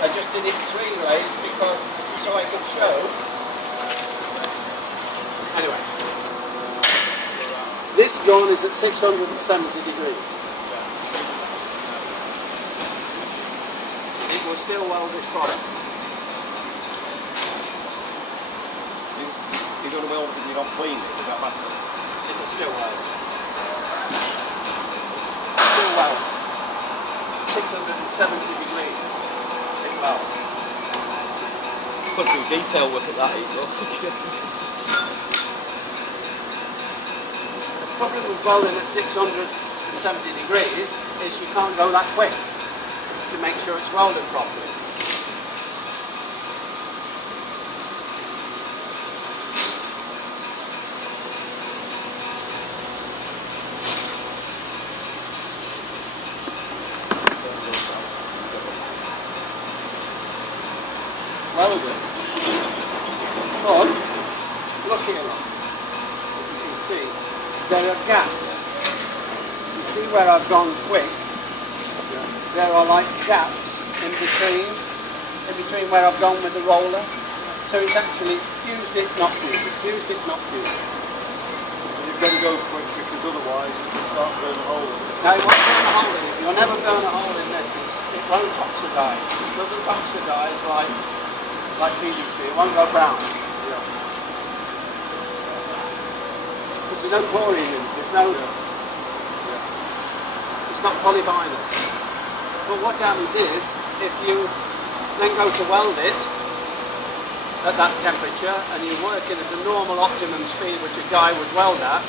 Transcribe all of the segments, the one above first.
I just did it 3 lathes because so I could show. Anyway, this gun is at 670 degrees. It will still weld this product. You're going to weld it and you don't clean it, does that matter? It will still weld. Still weld. 670 degrees. It welds. Put some detail work at that, though. The problem with welding at 670 degrees is you can't go that quick to make sure it's welded properly. Welded. But look here, you can see there are gaps. You see where I've gone quick? There are like gaps in between where I've gone with the roller. So it's actually fused it, not fused it, fused it, not fused it. You've got to go quick because otherwise it will start burning a hole in it. No, it won't burn a hole in it. You'll never burn a hole in this. It won't oxidise. It doesn't oxidise like PVC. It won't go brown. Yeah. Because there's no chlorine in it. There's no... It's not polyvinyl. But what happens is, if you then go to weld it at that temperature and you work it at the normal optimum speed which a guy would weld at,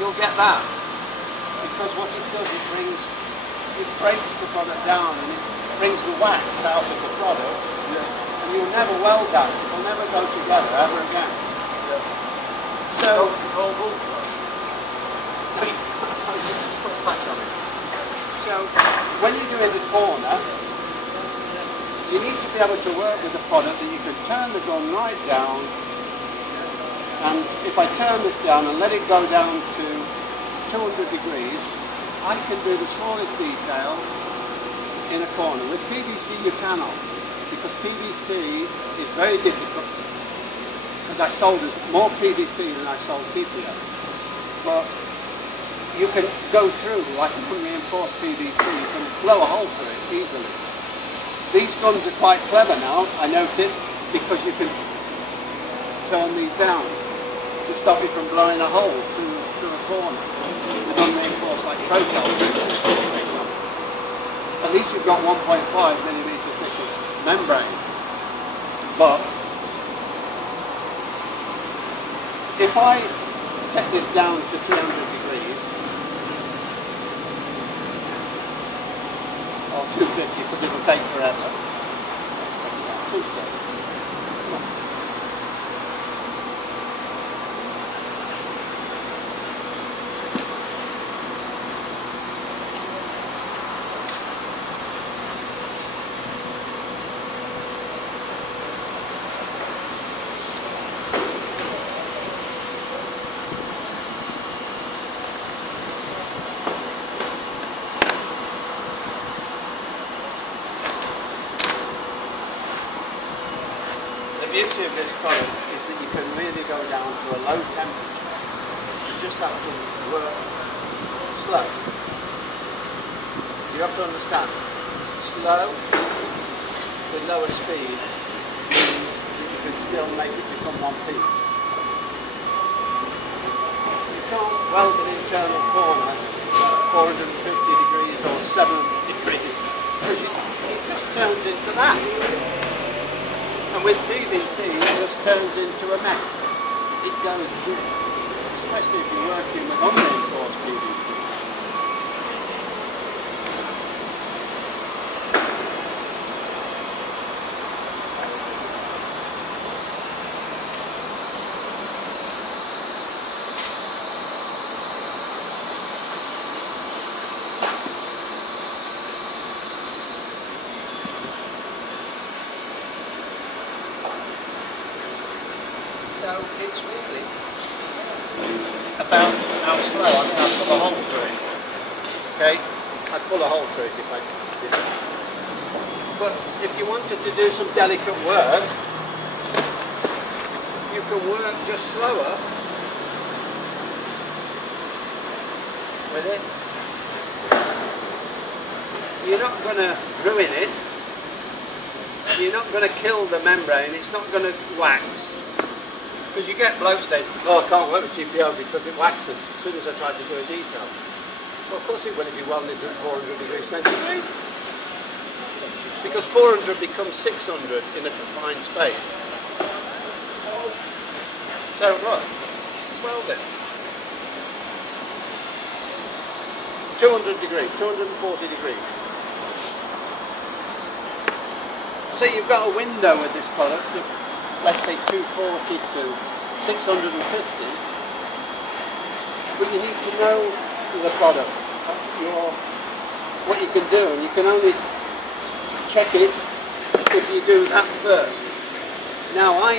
you'll get that. Because what it does, it breaks the product down and it brings the wax out of the product. And you'll never weld that. It'll never go together ever again. So, so when you're doing the corner, you need to be able to work with a product that you can turn the gun right down, and if I turn this down and let it go down to 200 degrees, I can do the smallest detail in a corner. With PVC you cannot, because PVC is very difficult, because I sold more PVC than I sold TPO. But you can go through, like unreinforced PVC, you can blow a hole through it easily. These guns are quite clever now, I noticed, because you can turn these down to stop it from blowing a hole through a corner with unreinforced, like Trotel, for example. At least you've got 1.5mm thick membrane. But if I take this down to 300 degrees, or 250 because it will take forever. 250. Come on. The beauty of this product is that you can really go down to a low temperature. You just have to work slow. You have to understand, slow with lower speed means that you can still make it become one piece. You can't weld an internal corner at 450 degrees or 700 degrees because it just turns into that. And with PVC, it just turns into a mess. It goes through, especially if you're working with unreinforced PVC. So it's really about how slow. I mean, I'll pull a hole through it. Okay? I'd pull a hole through it if I did it. But if you wanted to do some delicate work, you can work just slower with it. You're not going to ruin it. You're not going to kill the membrane. It's not going to wax. Because you get blokes saying, oh, I can't work with TPO because it waxes as soon as I try to do a detail. Well, of course it will if you weld it at 400 degrees centigrade. Because 400 becomes 600 in a confined space. So look, this is welded. 200 degrees, 240 degrees. So you've got a window with this product of, let's say, 240 to 650. But you need to know the product, what you can do, and you can only check it if you do that first. Now I